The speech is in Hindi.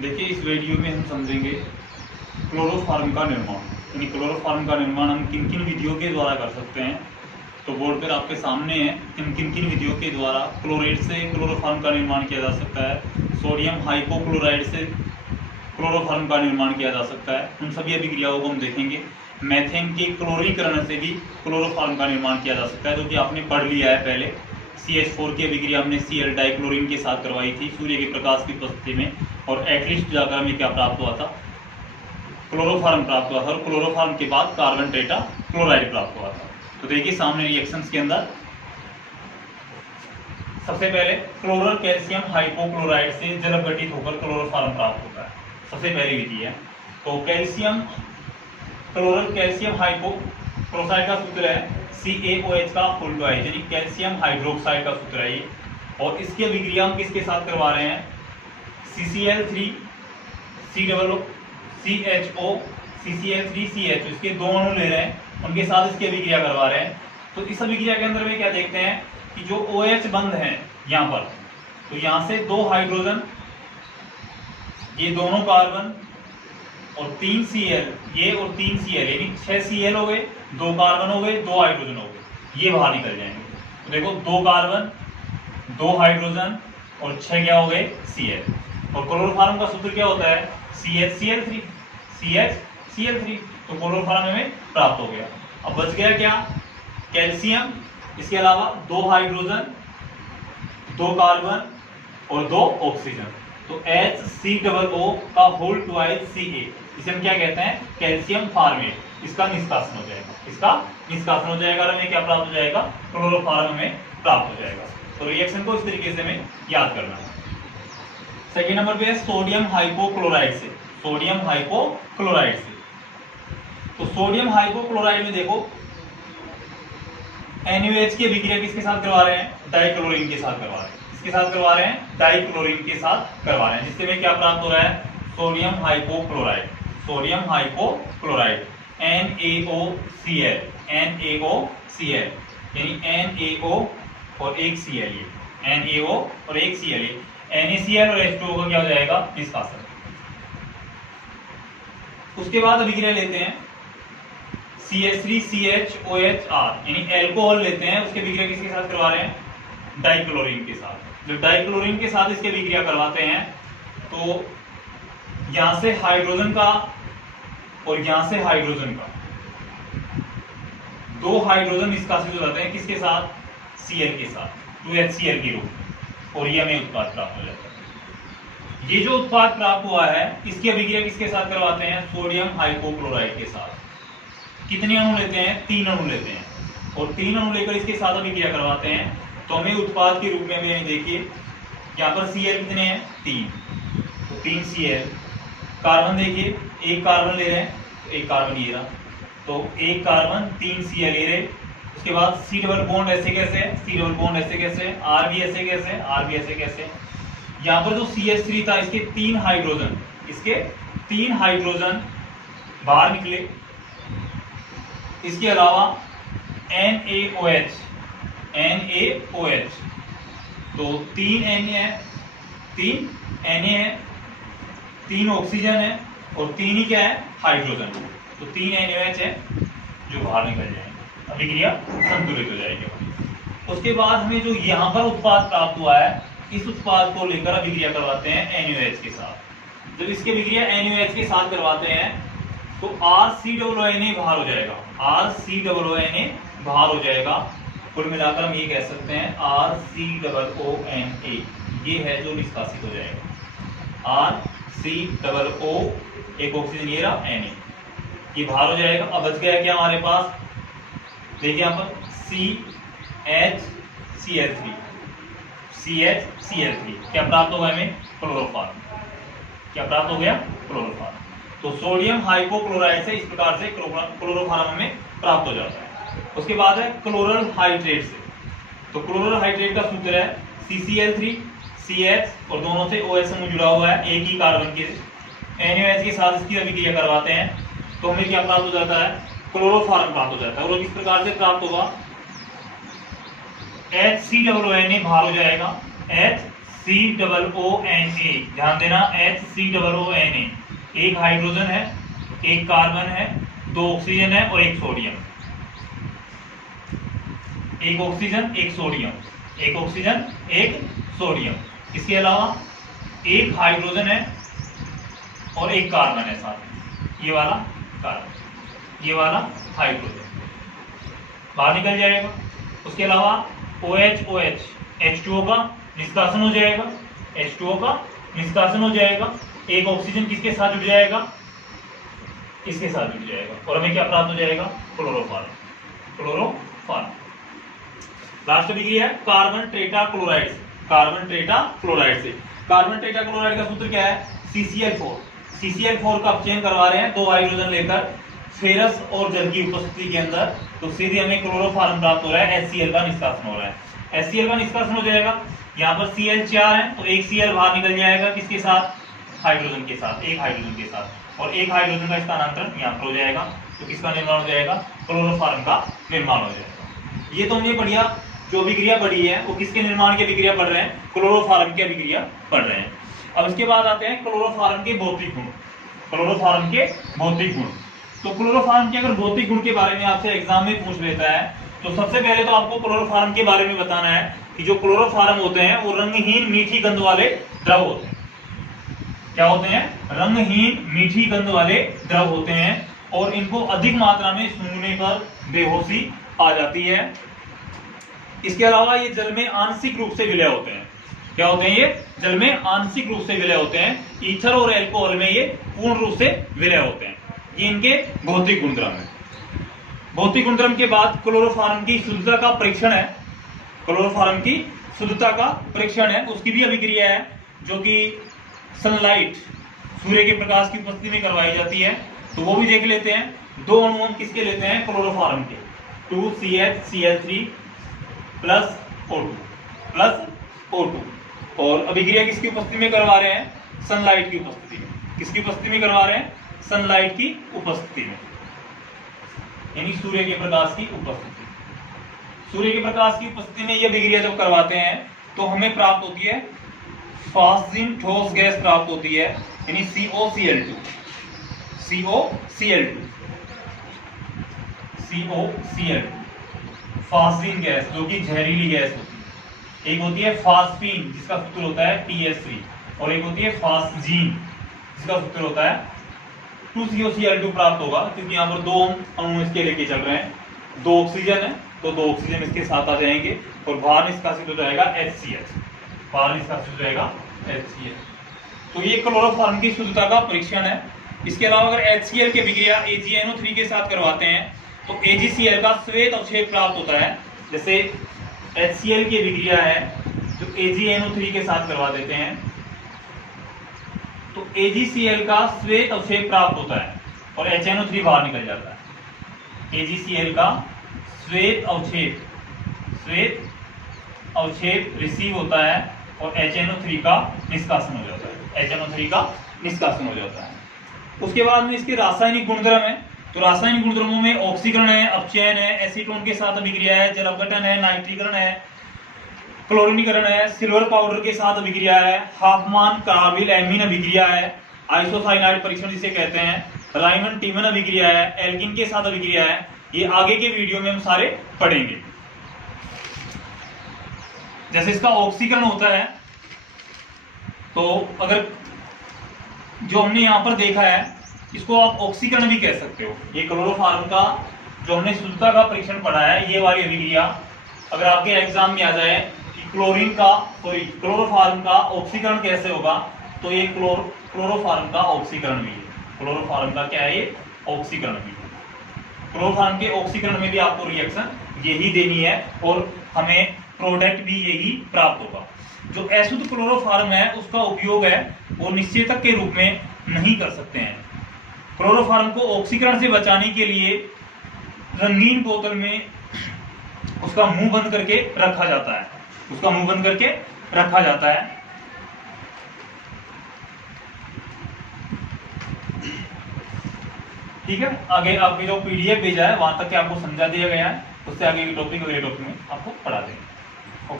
देखिए इस वीडियो में हम समझेंगे क्लोरोफॉर्म का निर्माण, यानी क्लोरोफॉर्म का निर्माण हम किन किन विधियों के द्वारा कर सकते हैं। तो बोर्ड पर आपके सामने है किन किन विधियों के द्वारा क्लोराइड से क्लोरोफॉर्म का निर्माण किया जा सकता है, सोडियम हाइपोक्लोराइड से क्लोरोफॉर्म का निर्माण किया जा सकता है। उन सभी अभिक्रियाओं को हम देखेंगे। मैथेन के क्लोरीकरण से भी क्लोरोफॉर्म का निर्माण किया जा सकता है, जो कि आपने पढ़ लिया है पहले। CH4 की अभिक्रिया हमने Cl डाइक्लोरीन के साथ करवाई थी सूर्य के प्रकाश की उपस्थिति में, और एटलीस्ट जाकर हमें क्या प्राप्त हुआ था, क्लोरोफॉर्म प्राप्त हुआ था, और क्लोरोफॉर्म के बाद कार्बन टेट्रा क्लोराइड प्राप्त हुआ था। तो देखिए सामने रिएक्शंस के अंदर सबसे पहले क्लोरल कैल्शियम हाइपोक्लोराइड से जल गठित होकर क्लोरोफॉर्म प्राप्त होता है, सबसे पहली विधि है। तो क्लोरल कैल्शियम हाइपोक्लोराइड का सूत्र है CaOH का होल ट्वाइस, यानी कैल्शियम हाइड्रोक्साइड का सूत्र है ये। और इसकी अभिक्रिया हम किसके साथ करवा रहे हैं, CCl3 CHO CCl3 CHO, इसके दो अणु ले रहे हैं, उनके साथ इसकी अभिक्रिया करवा रहे हैं। तो इस अभिक्रिया के अंदर में क्या देखते हैं कि जो OH बंध है यहाँ पर, तो यहाँ से दो हाइड्रोजन, ये दोनों कार्बन, और 3 Cl, ये और 3 Cl, यानी 6 Cl हो गए, 2 कार्बन हो गए, 2 हाइड्रोजन हो गए, ये बाहर निकल जाएंगे। तो देखो 2 कार्बन, 2 हाइड्रोजन और 6 क्या हो गए, Cl। और क्लोरोफॉर्म का सूत्र क्या होता है, CHCl3 CHCl3। तो क्लोरोफॉर्म हमें प्राप्त हो गया। अब बच गया क्या, कैल्शियम, इसके अलावा 2 हाइड्रोजन, 2 कार्बन और 2 ऑक्सीजन। तो HCOO का होल ट्वाइस Ca, इसे हम क्या कहते हैं, कैल्शियम फॉर्मेट। इसका निष्कासन हो जाएगा, इसका निष्कासन हो जाएगा और हमें क्या प्राप्त हो जाएगा, क्लोरोफॉर्म में प्राप्त हो जाएगा। तो रिएक्शन को इस तरीके से हमें याद करना है। सेकेंड नंबर पे है सोडियम हाइपोक्लोराइड से, सोडियम हाइपोक्लोराइड से। तो सोडियम हाइपोक्लोराइड में देखो NaOH की अभिक्रिया किसके साथ करवा रहे हैं, डाइक्लोरीन के साथ करवा रहे हैं। किसके साथ करवा रहे हैं, डाइक्लोरीन के साथ करवा रहे हैं, जिससे हमें क्या प्राप्त हो रहा है, sodium hypochlorite, sodium hypochlorite NaOCl, NaOCl, यानी NaO और एक Cl, ये NaO और एक Cl, NaCl और H2O का क्या हो जाएगा, निष्कासन। उसके बाद अभिक्रिया लेते हैं CH3CHOHR, यानी एल्कोहल लेते हैं, उसके अभिक्रिया किसके साथ करवा रहे हैं, डाइक्लोरीन के साथ। जब डाइक्लोरीन के साथ इसके अभिक्रिया करवाते हैं तो यहां से हाइड्रोजन का और यहां से हाइड्रोजन का, 2 हाइड्रोजन निष्कासित हो जाते हैं, किसके साथ, Cl के साथ, 2HCl के रूप में, और ये हमें उत्पाद प्राप्त हो जाता है। ये जो उत्पाद प्राप्त हुआ है, इसकी अभिक्रिया किसके साथ करवाते हैं, सोडियम हाइपोक्लोराइड के साथ। कितने अणु लेते हैं, 3 अणु लेते हैं, और 3 अणु लेकर इसके साथ अभिक्रिया करवाते हैं। तो हमें उत्पाद के रूप में हमें देखिए यहाँ पर Cl कितने हैं, 3, तो 3 Cl। कार्बन देखिए, एक कार्बन ले रहे हैं, तो एक कार्बन ये रहा, तो एक कार्बन 3 Cl ले रहे। उसके बाद C डबल बॉन्ड ऐसे कैसे है, C डबल बॉन्ड ऐसे कैसे है, R भी ऐसे कैसे है, R भी ऐसे कैसे है। यहाँ पर जो CH3 था, इसके 3 हाइड्रोजन, इसके 3 हाइड्रोजन बाहर निकले। इसके अलावा NaOH, तो 3 Na है, 3 Na है, 3 ऑक्सीजन है, और 3 ही क्या है, हाइड्रोजन। तो 3 NaOH है जो बाहर निकल जाएंगे, अभिक्रिया संतुलित हो जाएगी। उसके बाद हमें जो यहाँ पर उत्पाद प्राप्त हुआ है, इस उत्पाद को लेकर अभिक्रिया करवाते हैं NaOH के साथ। जब इसकी अभिक्रिया NaOH के साथ करवाते हैं तो RCOONA बाहर हो जाएगा, RCOONA बाहर हो जाएगा। कुल मिलाकर हम ये कह सकते हैं RCOONA, ये है जो निष्कासित हो जाएगा। RCOO, एक ऑक्सीजन ये रहा, Na, ये बाहर हो जाएगा। अब बच गया क्या हमारे पास, देखिए यहाँ पर CHCl3, क्या प्राप्त होगा हमें, क्लोरोफॉर्म। क्या प्राप्त हो गया, क्लोरोफॉर्म। तो सोडियम हाइपोक्लोराइड से इस प्रकार से क्लोरोफॉर्म हमें प्राप्त हो जाता है। उसके बाद है क्लोरल हाइड्रेट से। तो क्लोरल हाइड्रेट का सूत्र है CCl3 CH, और दोनों से OH समूह जुड़ा हुआ है, एक ही कार्बन के। NaOH के साथ इसकी अभिक्रिया करवाते हैं तो हमें क्या प्राप्त हो जाता है, क्लोरोफॉर्म प्राप्त हो जाता है। और किस प्रकार से प्राप्त होगा, HCOONA बाहर हो जाएगा, HCOONA, ध्यान देना HCOONA, एक हाइड्रोजन है, एक कार्बन है, 2 ऑक्सीजन है और एक सोडियम, एक ऑक्सीजन एक सोडियम, एक ऑक्सीजन एक सोडियम। इसके अलावा एक हाइड्रोजन है और एक कार्बन है साथ में, ये वाला कार्बन, ये वाला हाइड्रोजन बाहर निकल जाएगा। उसके अलावा OH H2O का निष्कासन हो जाएगा, H2O का निष्कासन हो जाएगा। एक ऑक्सीजन किसके साथ जुड़ जाएगा, इसके साथ जुड़ जाएगा और हमें क्या प्राप्त हो जाएगा, क्लोरोफॉर्म, क्लोरोफॉर्म। लास्ट अभिक्रिया है कार्बन टेट्राक्लोराइड से, कार्बन टेट्राक्लोराइड से। कार्बन टेट्राक्लोराइड का सूत्र क्या है, CCl4, CCl4 का अपचयन करवा रहे हैं 2 हाइड्रोजन लेकर फेरस और जल की उपस्थिति के अंदर, तो सीधे हमें क्लोरोफॉर्म प्राप्त हो रहा है, HCl का निष्कासन हो रहा है, HCl का निष्कासन हो जाएगा। यहाँ पर Cl4 है तो एक Cl बाहर निकल जाएगा, किसके साथ, हाइड्रोजन के साथ, एक हाइड्रोजन के साथ, और एक हाइड्रोजन का स्थानांतरण यहाँ पर हो जाएगा, तो किसका निर्माण हो जाएगा, क्लोरोफॉर्म का निर्माण हो जाएगा। ये तो हमने बढ़िया जो अभिक्रिया पढ़ी है वो किसके निर्माण की अभिक्रिया पढ़ रहे हैं, क्लोरोफॉर्म की अभिक्रिया पढ़ रहे हैं। अब इसके बाद आते हैं क्लोरोफॉर्म के भौतिक गुण, क्लोरोफॉर्म के भौतिक गुण। तो क्लोरोफॉर्म के अगर भौतिक गुण के बारे में आपसे एग्जाम में पूछ लेता है तो सबसे पहले तो आपको क्लोरोफॉर्म के बारे में बताना है कि जो क्लोरोफॉर्म होते हैं वो रंगहीन मीठी गंध वाले द्रव होते हैं। क्या होते हैं, रंगहीन मीठी गंध वाले द्रव होते हैं और इनको अधिक मात्रा में सूंघने पर बेहोशी आ जाती है। इसके अलावा ये जल में आंशिक रूप से विलय होते हैं। क्या होते हैं, ये जल में आंशिक रूप से विलय होते हैं। ईथर और एल्कोहल में ये पूर्ण रूप से विलय होते हैं। ये इनके भौतिक गुणधर्म है। भौतिक गुणधर्म के बाद क्लोरोफॉर्म की शुद्धता का परीक्षण है, क्लोरोफॉर्म की शुद्धता का परीक्षण है, उसकी भी अभिक्रिया है जो कि सनलाइट, सूर्य के प्रकाश की उपस्थिति में करवाई जाती है। तो वो भी देख लेते हैं। 2 अणु हम किसके लेते हैं, क्लोरोफॉर्म के, 2CHCl3 प्लस O2 और अभिक्रिया किसकी उपस्थिति में करवा रहे हैं, सनलाइट की उपस्थिति में। किसकी उपस्थिति में करवा रहे हैं, सनलाइट की उपस्थिति में, यानी सूर्य के प्रकाश की उपस्थिति। सूर्य के प्रकाश की उपस्थिति में यह अभिक्रिया जब करवाते हैं तो हमें प्राप्त होती है फास्जिन ठोस गैस प्राप्त होती है, यानी COCl2, फास्जिन गैस जो कि जहरीली गैस होती है। एक होती है फास्फीन जिसका सूत्र होता है TS3 और एक होती है फास्जीन जिसका सूत्र होता है 2COCl2 प्राप्त होगा, क्योंकि यहाँ पर 2 अणु इसके लेके चल रहे हैं। 2 ऑक्सीजन है तो 2 ऑक्सीजन इसके साथ आ जाएंगे और बाहर निष्कासित हो जाएगा HCl, बाहर निष्कासित हो जाएगा HCl। तो ये क्लोरोफॉर्म की शुद्धता का परीक्षण है। इसके अलावा अगर HCl की अभिक्रिया AgNO3 के साथ करवाते हैं तो AgCl का श्वेत अवक्षेप प्राप्त होता है। जैसे HCl की अभिक्रिया है जो AgNO3 के साथ करवा देते हैं तो AgCl का श्वेत अवक्षेप प्राप्त होता है और HNO3 बाहर निकल जाता है। AgCl का श्वेत अवक्षेप रिसीव होता है और HNO3 का निष्कासन हो जाता है, HNO3 का निष्कासन हो जाता है। उसके बाद में इसके रासायनिक गुणधर्म है। तो रासायनिक गुणधर्मों में ऑक्सीकरण है, अपचयन है, एसीटोन के साथ अभिक्रिया है, जल अपघटन है, नाइट्रीकरण है, क्लोरीनीकरण है, सिल्वर पाउडर के साथ अभिक्रिया है, हाफमान कार्बिल एमीन अभिक्रिया है, आइसोसाइनाइड परीक्षण जिसे कहते हैं, राइमन टीमन अभिक्रिया है, एल्किन के साथ अभिक्रिया है। ये आगे के वीडियो में हम सारे पढ़ेंगे। जैसे इसका ऑक्सीकरण होता है तो अगर जो हमने यहाँ पर देखा है इसको आप ऑक्सीकरण भी कह सकते हो। ये क्लोरोफॉर्म का जो हमने शुद्धता का परीक्षण पढ़ा है, ये वाली अभिक्रिया अगर आपके एग्जाम में आ जाए कि क्लोरोफॉर्म का ऑक्सीकरण कैसे होगा, तो ये क्लोरोफॉर्म का ऑक्सीकरण भी है। क्लोरोफॉर्म का क्या है, ये ऑक्सीकरण भी है। क्लोरोफॉर्म के ऑक्सीकरण में भी आपको रिएक्शन यही देनी है और हमें प्रोडक्ट भी यही प्राप्त होगा। जो अशुद्ध क्लोरोफॉर्म है उसका उपयोग है वो निश्चेतक के रूप में नहीं कर सकते हैं। क्लोरोफॉर्म को ऑक्सीकरण से बचाने के लिए रंगीन बोतल में उसका मुंह बंद करके रखा जाता है, उसका मुंह बंद करके रखा जाता है। ठीक है, आगे आपकी जो PDF भेजा है वहां तक के आपको समझा दिया गया है, उससे आगे के टॉपिक अगले टॉपिक में आपको पढ़ा देंगे।